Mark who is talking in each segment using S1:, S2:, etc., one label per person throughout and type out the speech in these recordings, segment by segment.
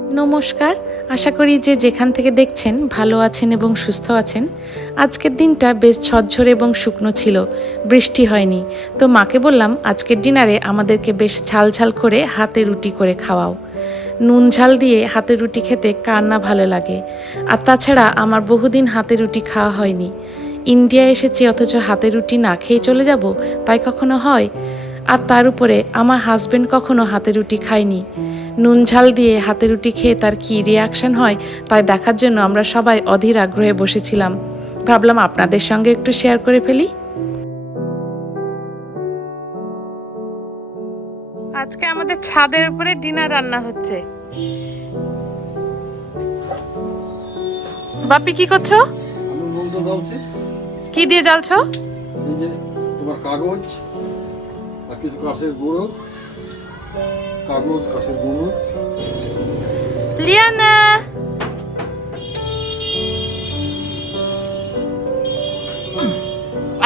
S1: নমস্কার। আশা করি যে যেখান থেকে দেখছেন ভালো আছেন এবং সুস্থ আছেন। আজকের দিনটা বেশ ঝরঝরে এবং শুকনো ছিল, বৃষ্টি হয়নি। তো মাকে বললাম, আজকের ডিনারে আমাদেরকে বেশ ঝাল ঝাল করে হাতে রুটি করে খাওয়াও। নুন ঝাল দিয়ে হাতে রুটি খেতে কার না ভালো লাগে। আর তাছাড়া আমার বহুদিন হাতে রুটি খাওয়া হয়নি। ইন্ডিয়া এসেছি অথচ হাতে রুটি না খেয়ে চলে যাব, তাই কখনো হয়? আর তার উপরে আমার হাজবেন্ড কখনো হাতে রুটি খায়নি। নুন ঝাল দিয়ে হাতে রুটি খেয়ে তার কী রিয়াকশন হয় তাই দেখার জন্য আমরা সবাই অধীর আগ্রহে বসেছিলাম। ভাবলাম আপনাদের সঙ্গে একটু শেয়ার করে ফেলি। আজকে আমাদের ছাদের উপরে ডিনার রান্না হচ্ছে। বাপি কি করছ?
S2: আমি নুনটা জ্বালছি
S1: কি দিয়ে জ্বালছো?
S2: এই যে তোমার কাগজ আর কিছু কাঠের গুঁড়ো। কাগজ কাঠের গুঁড়ো
S1: লিয়ানা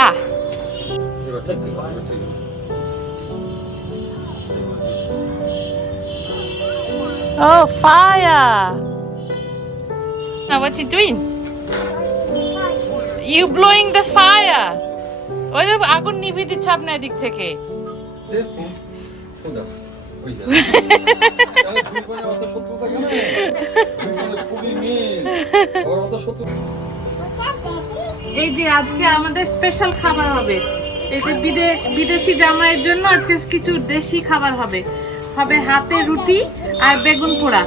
S1: আহ
S2: এবার ঠিক আছে ঠিক আছে
S1: Oh, fire! Now, what you doing? You blowing the fire. ওই যে আগুন নিভিয়ে দিচ্ছে আপনার দিক থেকে এই যে আজকে আমাদের স্পেশাল খাবার হবে। এই যে বিদেশ বিদেশি জামাইয়ের জন্য আজকে কিছু দেশি খাবার হবে। হবে হাতে রুটি আর বেগুন পোড়া।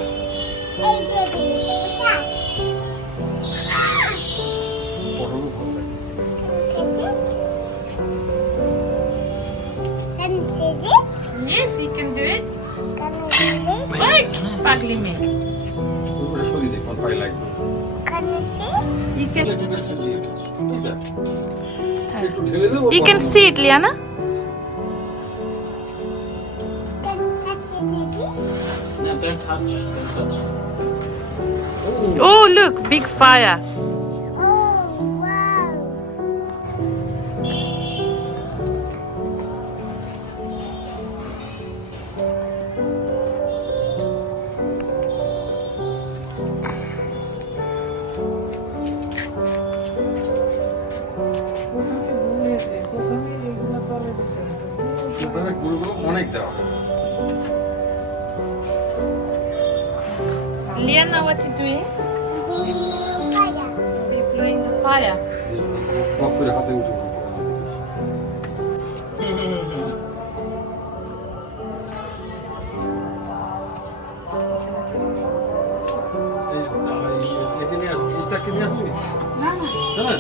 S2: ঢেলে দেবো
S1: you can see it, Liana.
S3: No, don't touch. Don't touch.
S1: Oh, look, big fire.
S2: নিয়ে আসো, ফ্রিজটাকে নিয়ে আসবি? হ্যাঁ?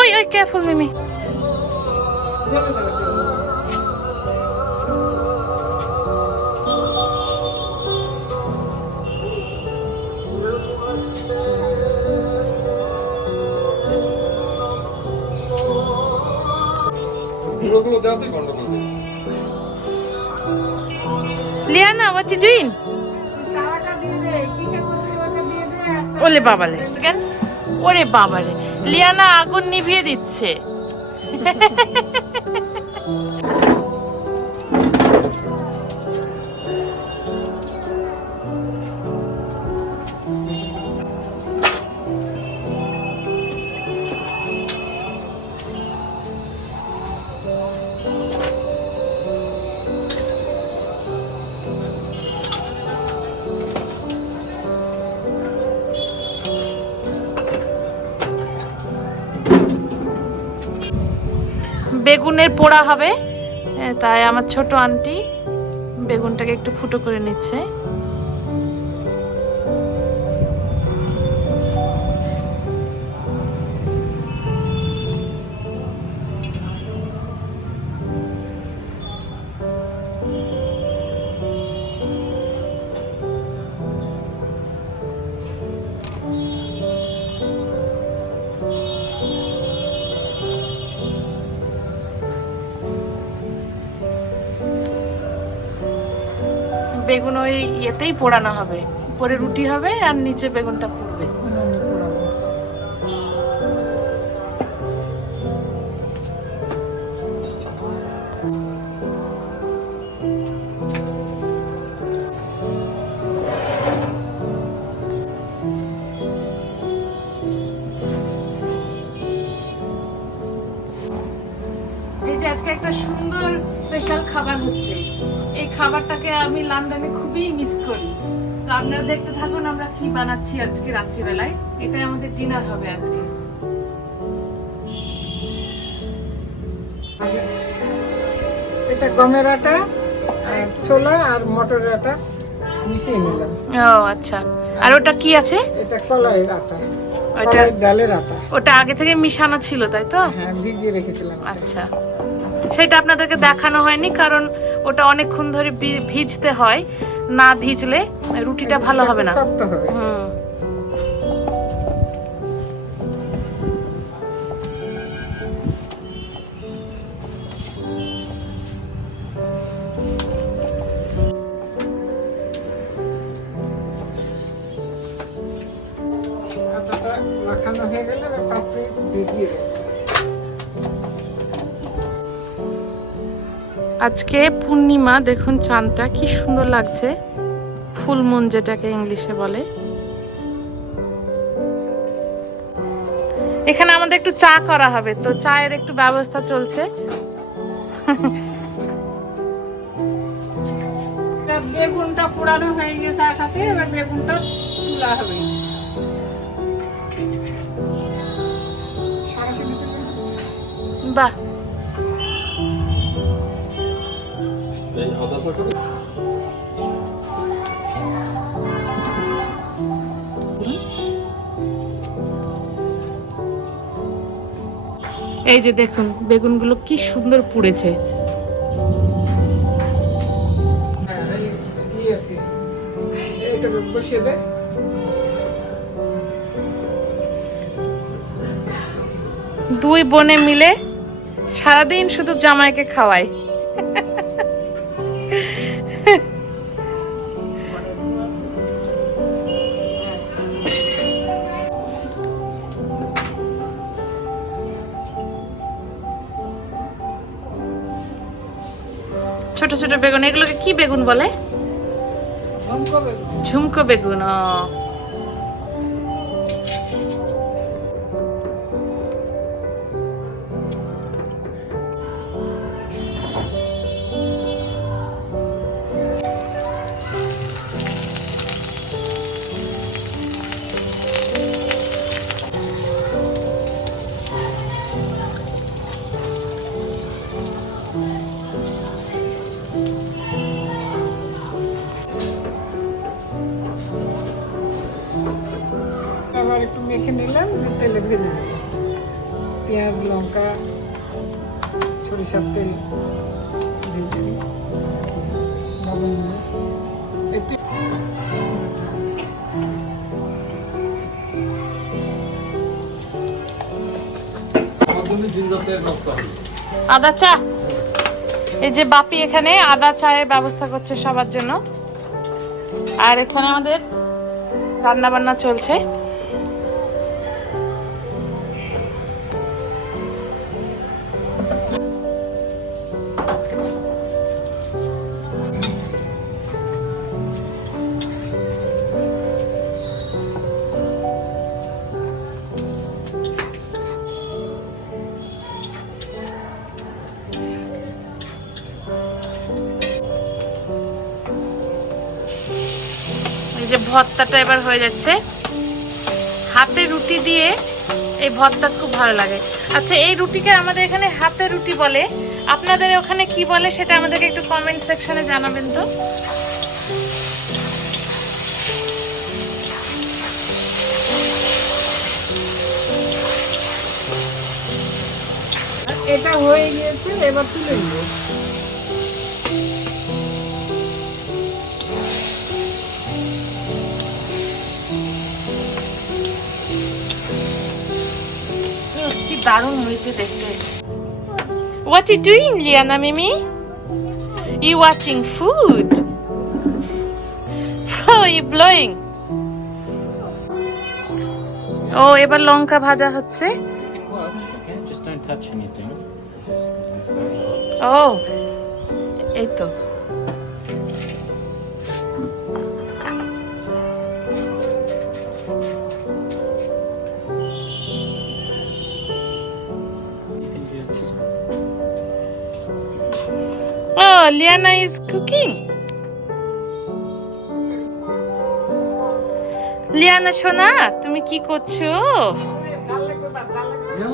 S1: Oi, oi, careful, Mimi.
S2: গুঁড়োগুলো দেওয়াতে গন্ডগোল হয়েছে।
S1: Liana, what you doing? ওলে বাবালে। ওরে বাবারে লিয়ানা আগুন নিভিয়ে দিচ্ছে। বেগুনের পোড়া হবে। তাই আমার ছোট আন্টি বেগুনটাকে একটু ফুটো করে নিচ্ছে। বেগুন ওই ইয়েতেই পোড়ানো হবে। উপরে রুটি হবে আর নিচে বেগুনটা আমি লন্ডনে খুবই মিস করি। তো আপনারা দেখতে থাকুন আমরা কি বানাচ্ছি আজকে রাত্রিবেলায়। এটাই আমাদের ডিনার হবে আজকে।
S4: এটা গমের আটা আর ছোলা আর মটরের আটা মিশিয়ে নিলাম।
S1: ও আচ্ছা। আর ওটা কি আছে?
S4: এটা কলাইয়ের আটা।
S1: ওটা
S4: ডালের আটা।
S1: ওটা আগে থেকে মিশানো ছিল তাই তো?
S4: হ্যাঁ ভিজিয়ে রেখেছিলাম
S1: আচ্ছা। সেটা আপনাদেরকে দেখানো হয়নি কারণ ওটা অনেকক্ষণ ধরে ভিজতে হয়। না ভিজলে রুটিটা ভালো হবে না। হুম।
S4: মাখানো হয়ে গেলে এবার পাঁচ মিনিট ভিজিয়ে
S1: আজকে পূর্ণিমা দেখুন চাঁদটা কি সুন্দর লাগছে। ফুল মুন যেটাকে ইংলিশে বলে। এখানে আমাদের একটু চা করা হবে তো চায়ের একটু ব্যবস্থা চলছে।
S4: বেগুনটা পোড়ানো হয়ে গেছে আখাতে এবার বেগুনটা তোলা হবে।
S1: বাহ
S2: এই
S1: যে দেখুন বেগুনগুলো কি সুন্দর পুড়েছে। দুই বোনে মিলে সারাদিন শুধু জামাইকে খাওয়ায়। ছোট বেগুন এগুলোকে কি বেগুন বলে?
S4: ঝুমকো বেগুন।
S1: ঝুমকো বেগুন ও। আদা চা? এই যে বাপি এখানে, আদা চায়ের ব্যবস্থা করছে সবার জন্য। আর এখানে আমাদের রান্না বান্না চলছে। যে ভর্তাটা এবার হয়ে যাচ্ছে। হাতে রুটি দিয়ে এই ভর্তা খুব ভালো লাগে। আচ্ছা এই রুটিকে আমাদের এখানে হাতে রুটি বলে। আপনাদের ওখানে কি বলে সেটা আমাদেরকে একটু কমেন্ট সেকশনে জানাবেন তো।
S4: এটা হয়ে গিয়েছে, এবার তুলে নেব।
S1: দারুণ হয়েছে দেখতে what you doing Liana Mimi you watching food you blowing ও এবার লঙ্কা ভাজা হচ্ছে
S3: Well, okay, just don't touch anything. Just
S1: ও এই তো লিয়ানা ইজ কুকিং লিয়ানা সোনা তুমি কি করছ?
S4: জাল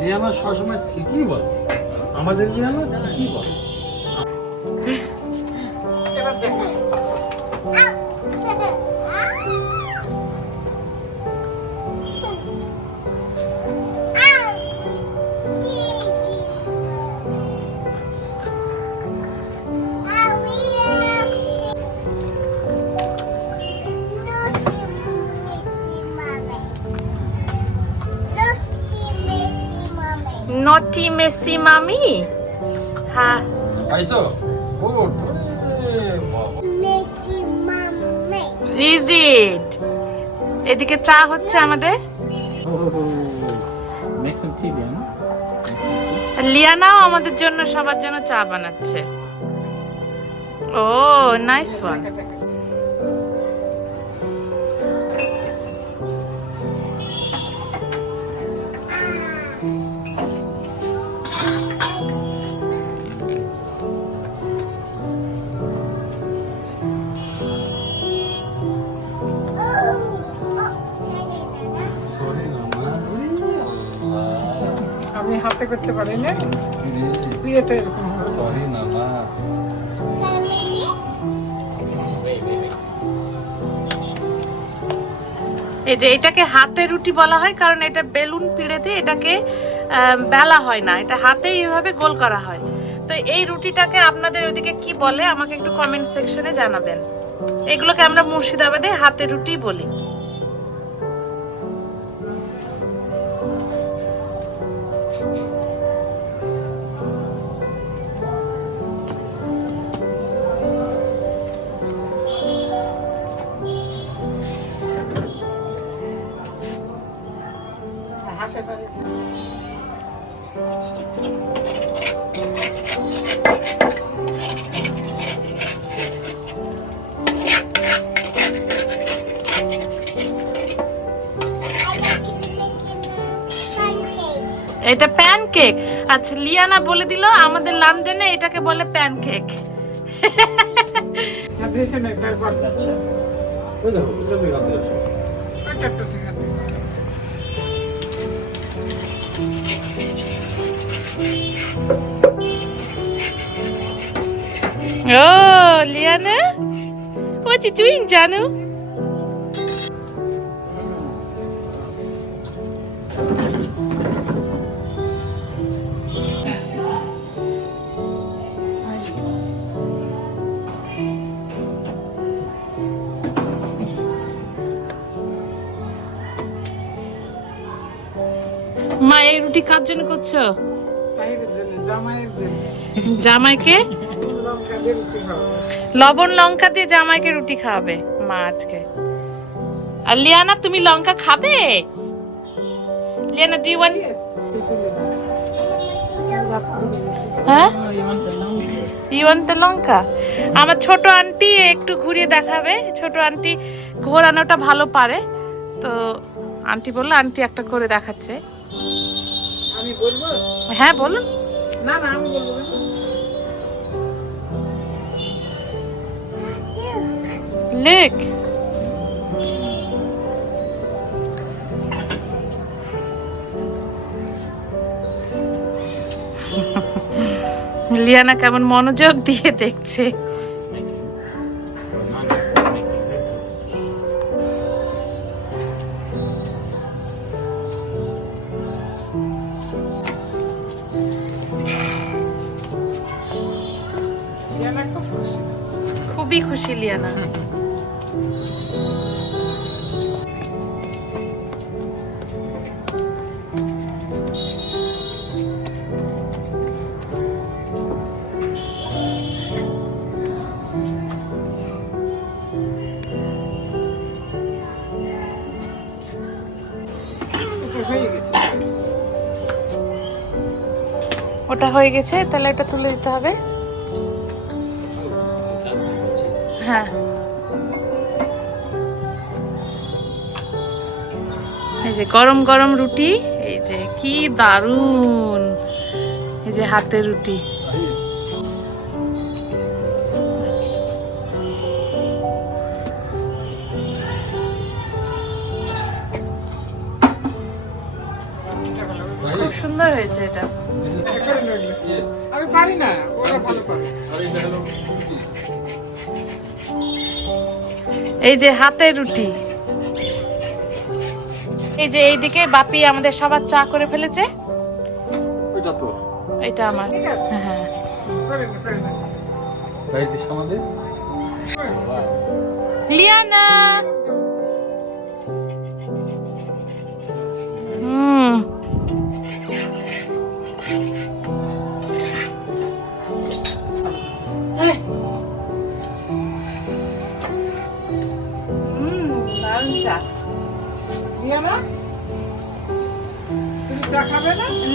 S2: লিয়ানা সবসময় ঠিকই বলে আমাদের যে আমার ঠিকই বলে।
S1: Naughty messy mommy হ্যাঁ
S2: পাইছো গুড
S1: is it এদিকে চা হচ্ছে আমাদের. আর লিয়ানাও আমাদের জন্য সবার জন্য চা বানাচ্ছে। ও নাইস ওয়ান
S4: করতে পারি না? বিয়েতে এরকম
S2: সরি.
S1: এই যে এটাকে হাতে রুটি বলা হয় কারণ এটা বেলুন পিড়ে দিয়ে এটাকে বেলা হয় না। এটা হাতেই এভাবে গোল করা হয়। তো এই রুটিটাকে আপনাদের ওইদিকে কি বলে আমাকে একটু কমেন্ট সেকশনে জানাবেন। এগুলোকে আমরা মুর্শিদাবাদে হাতে রুটি বলি। আচ্ছা লিয়ানা বলে দিল আমাদের লন্ডনে এটাকে বলে প্যানকেক
S4: ও লিয়ানা?
S3: Gotcha.
S2: ওই দেখো
S1: মা এই রুটি কার জন্য করছ? জামাইকে? লবণ লঙ্কা দিয়ে জামাইকে রুটি খাওয়াবে মা আজকে। আর লিয়ানা তুমি লঙ্কা খাবে? লিয়ানা ডু ইউ ওয়ান্ট হ্যাঁ? দ্য লঙ্কা? আমার ছোট আন্টি একটু ঘুরিয়ে দেখাবে। ছোট আন্টি ঘোরানোটা ভালো পারে। তো আন্টি বলল আন্টি একটা করে দেখাচ্ছে।
S4: বলব?
S1: হ্যাঁ বলুন।
S4: না না আমি বলব।
S1: লেক লিয়ানা কেমন মনোযোগ দিয়ে দেখছে। খুবই খুশি লিয়ানা।
S4: গেছে
S1: ওটা হয়ে গেছে তাহলে এটা তুলে দিতে হবে। হ্যাঁ। এই যে গরম গরম রুটি, এই যে কি দারুণ এই যে হাতের রুটি। খুব সুন্দর হয়েছে এটা।
S4: আমি পারি না, ওরা ভালো পারে।
S1: এই যে হাতে রুটি। এই যে এইদিকে বাপি আমাদের সবার চা করে ফেলেছে।
S2: তোর।
S1: এটা আমার। হ্যাঁ
S2: আমাদের?
S1: লিয়ানা!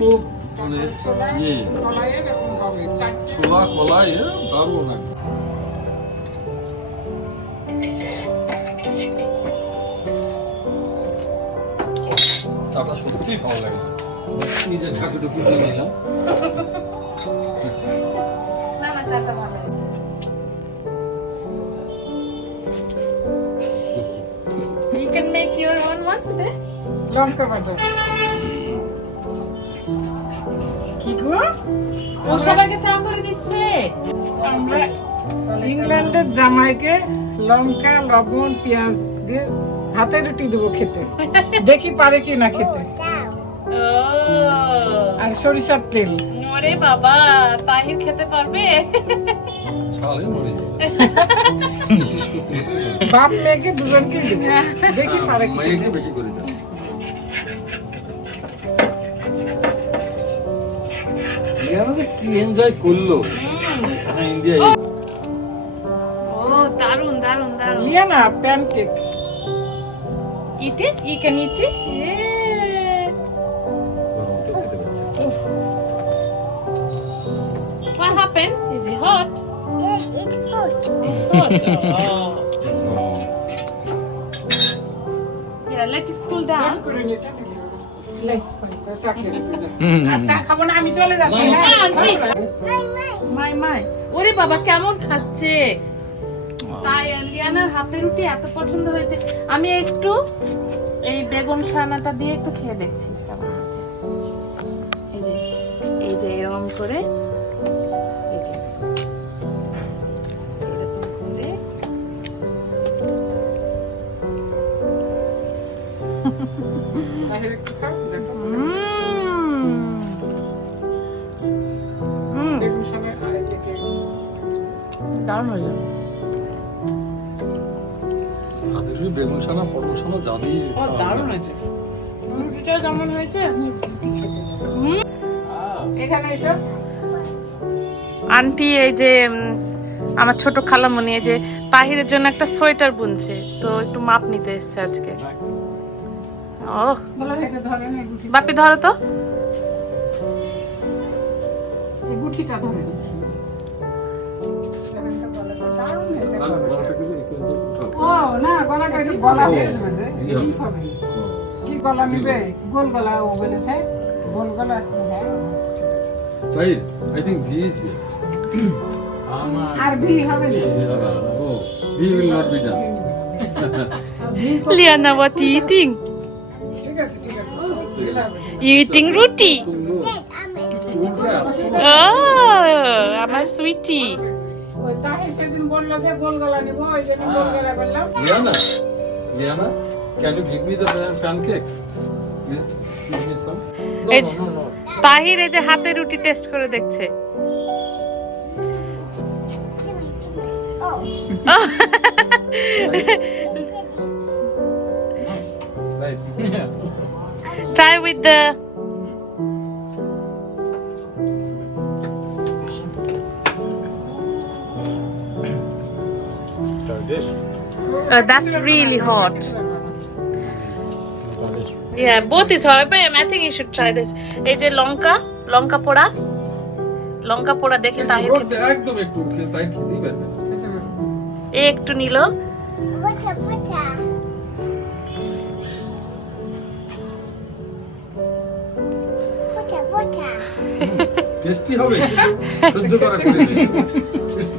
S4: আপনার
S2: মানে
S4: ছোলা
S2: ইয়ে। ছোলা কলা এ দারুণ চাটা সত্যিই ভালো লাগে। নিজের ঢাকুটা পুজো নিলাম।
S1: You can make your own one today.
S4: লঙ্কা বাটা কি গো?
S1: ও সবাইকে চা করে দিচ্ছে।
S4: আমরা ইংল্যান্ডের জামাইকে লঙ্কা লবণ পেঁয়াজ দিয়ে হাতে রুটি দেবো খেতে। দেখি পারে কি না খেতে।
S1: ও।
S4: আর সরিষার তেল।
S1: ওরে বাবা তাহির খেতে পারবে?
S4: বাপ মেয়েকে দুজনকে দেখি পারে
S2: মেয়েকে বেশি করে দেন লিয়ানা যে কি এনজয় করল এখানে ইন্ডিয়ায়
S1: ও দারুণ দারুণ
S4: দারুণ Liana pancake
S1: Eat it? You can eat it? Yeah.
S2: গরম তো খেতে পারছে না।
S1: What happened? Is it hot?
S5: It's hot.
S1: It's hot. oh.
S2: So,
S1: Yeah, let it cool down.
S4: করে নিয়ে এটা দিলে। লে, চা খেয়ে নিতে যা। আর চা খাব না আমি চলে যাচ্ছি
S2: না,
S4: হ্যাঁ?
S1: আন্টি। মাই মাই ওরে বাবা কেমন খাচ্ছে তাই লিয়ানার হাতে রুটি এত পছন্দ হয়েছে আমি একটু এই বেগুন সানাটা দিয়ে একটু খেয়ে দেখছি কেমন হয়েছে এই যে এই যে এরকম করে এই যে এরকম করে দারুণ হয়েছে
S2: হাতের ওই বেগুন ছানা পটল ছানা যা দিয়ে
S4: ও
S2: খাওয়া
S4: দারুণ হয়েছে। রুটিটা যেমন হয়েছে আপনি রুটি খেতে পারেন। এখানে এসো।
S1: আন্টি এই যে আমার ছোট খালামণি এই যে তাহিরের জন্য একটা সোয়েটার বুনছে তো একটু মাপ নিতে এসছে আজকে। ও
S4: বলো এটা ধরেন এই গুটি
S1: বাপি ধরো তো।
S4: এই গুটিটা ও না গলাটা একটু গলা হয়ে কি নিবে? ও বলেছে গোল গলা হ্যাঁ।
S2: তাই I think we is
S3: best
S4: আর ভি হবে না।
S2: ও we will not be done
S4: we
S1: Liana what you eating?
S4: ঠিক আছে ঠিক আছে। ভি লাগবে।
S1: you eating রুটি oh আমার সুইটি
S4: ওই তাহে সেদিন বলল যে গোল গলা ওই জন্য গোল গলা বললাম
S2: Liana, Liana, can you give me the pancake? Please give me some. No,
S1: এই
S2: no,
S1: যে-
S2: no, no.
S1: তাহির এই যে হাতে রুটি টেস্ট করে দেখছে try with the Uh, that's really hot. Yeah, both is hot, but I think you should try this. এই যে লঙ্কা লঙ্কা পোড়া লঙ্কা পোড়া দেখে তাহির
S2: একদম একটু তাই খেতেই পারবে
S1: এ একটু নিল
S2: Tasty হবে সহ্য করা করে নেই। It's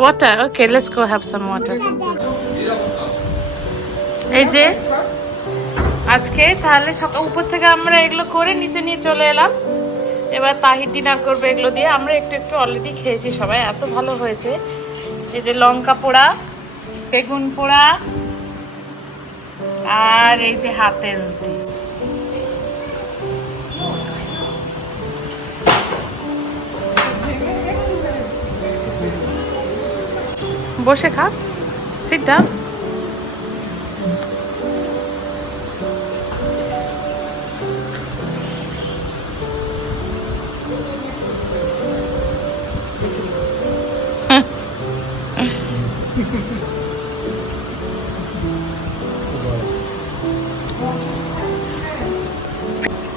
S1: water okay let's go have some water এই যে, আজকে তাহলে সকাল, উপর থেকে আমরা এগুলো করে নিচে নিয়ে চলে এলাম। এবার তাহির ডিনার করবে এগুলো দিয়ে। আমরা একটু একটু অলরেডি খেয়েছি সবাই, এত ভালো হয়েছে। এই যে লঙ্কা পোড়া, বেগুন পোড়া, আর এই যে হাতের রুটি। বসে খা। সিট ডাউন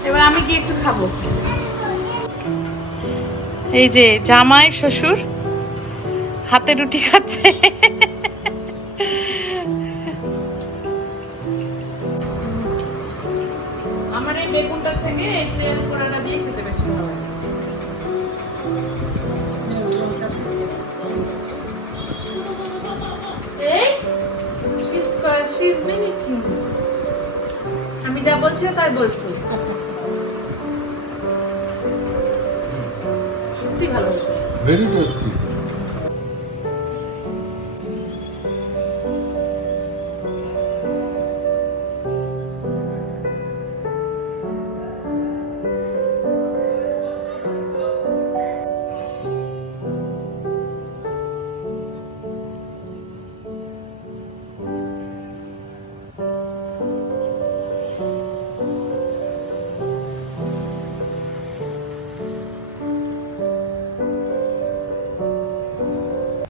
S1: এবার আমি কি একটু খাব। এই যে জামাই শ্বশুর হাতে রুটি খাচ্ছে আমার এই বেগুনটা থেকে এই তেল পোড়াটা দিয়ে খেতে বেশি ভালো লাগে. আমি যা বলছি তাই বলছি সত্যি ভালো হয়েছে.